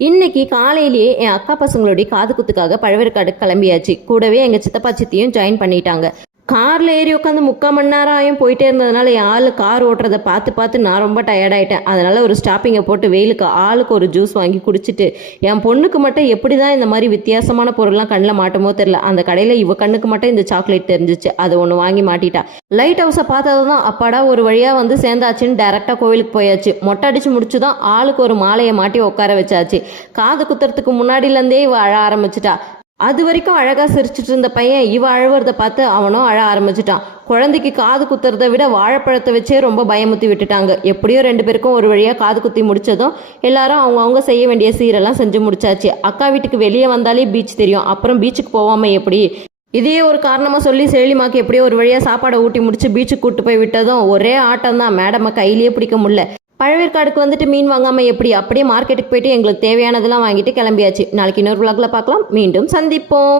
இன்னைக்கு காலையிலேயே என் அக்கா பசங்களுடைய காது குத்துக்காக பழவேற்காடு கிளம்பியாச்சு. கூடவே எங்க சித்தப்பா சித்தியும் ஜாயின் பண்ணிட்டாங்க. கார்ல ஏறி உட்காந்து 3/4 மணி நேரம் ஆயும் போயிட்டே இருந்ததுனால என் ஆளு கார் ஓட்டுறதை பார்த்து பார்த்து நான் ரொம்ப டயர்டாயிட்டேன். அதனால ஒரு ஸ்டாப்பிங்கை போட்டு வெயிலுக்கு ஆளுக்கு ஒரு ஜூஸ் வாங்கி குடிச்சிட்டு, என் பொண்ணுக்கு மட்டும் எப்படி தான் இந்த மாதிரி வித்தியாசமான பொருள்லாம் கண்ணில் மாட்டுமோ தெரில, அந்த கடையில் இவ கண்ணுக்கு மட்டும் இந்த சாக்லேட் தெரிஞ்சிச்சு. அதை ஒன்று வாங்கி மாட்டிட்டா. லைட் ஹவுஸை பார்த்தது தான் அப்பாடா ஒரு வழியாக வந்து சேர்ந்தாச்சுன்னு டேரெக்டாக கோவிலுக்கு போயாச்சு. மொட்டை அடிச்சு முடிச்சு தான் ஆளுக்கு ஒரு மாலையை மாட்டி உட்கார வச்சாச்சு. காது குத்துறதுக்கு முன்னாடிலேருந்தே இவ அழ ஆரம்பிச்சிட்டா. அது வரைக்கும் அழகா சிரிச்சிட்டு இருந்த பையன் இவ அழுவுறத பார்த்து அவனும் அழ ஆரம்பிச்சிட்டான். குழந்தைக்கு காது குத்துறதை விட வாழைப்பழத்தை வச்சே ரொம்ப பயமுத்தி விட்டுட்டாங்க. எப்படியோ 2 பேருக்கும் ஒரு வழியா காது குத்தி முடிச்சதும் எல்லாரும் அவங்க செய்ய வேண்டிய சீரெல்லாம் செஞ்சு முடிச்சாச்சு. அக்கா வீட்டுக்கு வெளியே வந்தாலே பீச் தெரியும், அப்புறம் பீச்சுக்கு போவாம எப்படி? இதையே ஒரு காரணமா சொல்லி செழிமாக்கு எப்படியோ ஒரு வழியா சாப்பாடை ஊட்டி முடிச்சு பீச்சுக்கு கூட்டு போய் விட்டதும் ஒரே ஆட்டம் தான். மேடமை கையிலேயே பிடிக்க முடியல. பழவேற்காடுக்கு வந்துட்டு மீன் வாங்காமல் எப்படி? அப்படியே மார்க்கெட்டுக்கு போயிட்டு எங்களுக்கு தேவையானதெல்லாம் வாங்கிட்டு கிளம்பியாச்சு. நாளைக்கு இன்னொரு vlogல பார்க்கலாம். மீண்டும் சந்திப்போம்.